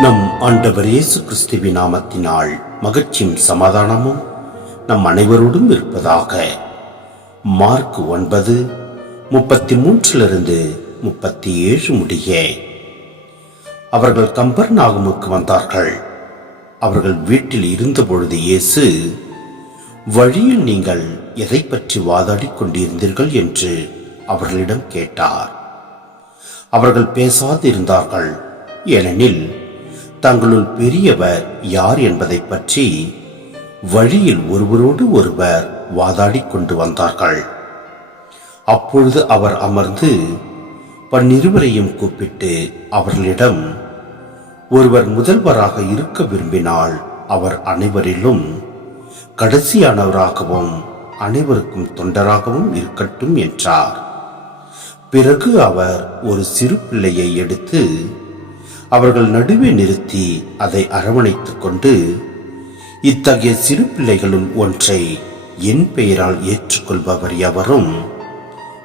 நம் ஆண்டவர் இயேசு கிறிஸ்துவின் நாமத்தினால் மகிழ்ச்சியும் சமாதானமும் நம் அனைவரோடும் இருப்பதாக. மார்க் ஒன்பது முப்பத்தி மூன்றிலிருந்து முப்பத்தி ஏழு முடிய. அவர்கள் கம்பர் நாகமுக்கு வந்தார்கள். அவர்கள் வீட்டில் இருந்தபொழுது இயேசு வழியில் நீங்கள் எதை பற்றி வாதாடி கொண்டிருந்தீர்கள்? என்று அவர்களிடம் கேட்டார். அவர்கள் பேசாதிருந்தார்கள். ஏனெனில் தங்களுள் பெரியவர் யார் என்பதை பற்றி வழியில் ஒருவரோடு ஒருவர் வாதாடி கொண்டு வந்தார்கள். அப்பொழுது அவர் அமர்ந்து பன்னிருவரையும் கூப்பிட்டு அவர்களிடம் ஒருவர் முதல்வராக இருக்க விரும்பினால் அவர் அனைவரிலும் கடைசியானவராகவும் அனைவருக்கும் தொண்டராகவும் இருக்கட்டும் என்றார். பிறகு அவர் ஒரு சிறு பிள்ளையை எடுத்து அவர்கள் நடுவே நிறுத்தி அதை அரவணைத்துக் கொண்டு இத்தகைய சிறு பிள்ளைகளுள் ஒன்றை என் பெயரால் ஏற்றுக்கொள்பவர் எவரும்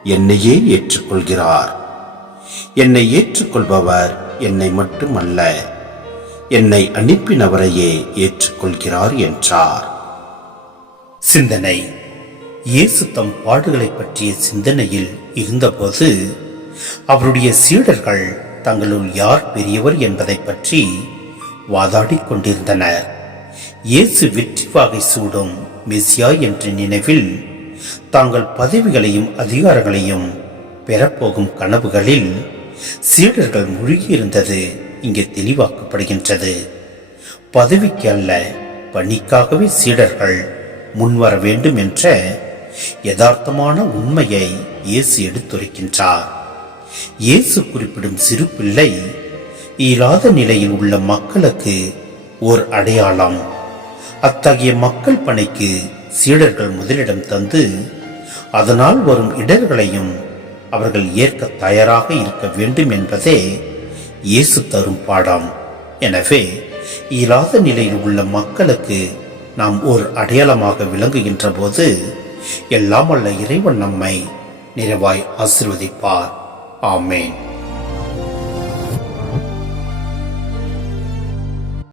என்னையே ஏற்றுக்கொள்கிறார். என்னை ஏற்றுக்கொள்பவர் என்னை மட்டுமல்ல என்னை அனுப்பினவரையே ஏற்றுக்கொள்கிறார் என்றார். சிந்தனை. இயேசு தம் பாடுகளை பற்றிய சிந்தனையில் இருந்தபோது அவருடைய சீடர்கள் தங்களுள் யார் பெரியவர் என்பதை பற்றி வாதாடிக் கொண்டிருந்தனர். இயேசு வெற்றி வாகை சூடும் மெஸ்யா என்ற நினைவில் தாங்கள் பதவிகளையும் அதிகாரங்களையும் பெறப்போகும் கனவுகளில் சீடர்கள் முழுகியிருந்தது இங்கே தெளிவாக்கப்படுகின்றது. பதவிக்கு அல்ல பணிக்காகவே சீடர்கள் முன்வர வேண்டும் என்ற யதார்த்தமான உண்மையை இயேசு எடுத்துரைக்கின்றார். இயேசு குறிப்பிடும் சிறு பிள்ளை இயலாத நிலையில் உள்ள மக்களுக்கு ஓர் அடையாளம். அத்தகைய மக்கள் பணிக்கு சீடர்கள் முதலிடம் தந்து அதனால் வரும் இடர்களையும் அவர்கள் ஏற்க தயாராக இருக்க வேண்டும் என்பதே இயேசு தரும் பாடம். எனவே இயலாத நிலையில் உள்ள மக்களுக்கு நாம் ஒரு அடையாளமாக விளங்குகின்ற போது எல்லாம் அல்ல இறைவன் நம்மை நிறைவாய் ஆசிர்வதிப்பார். Amen.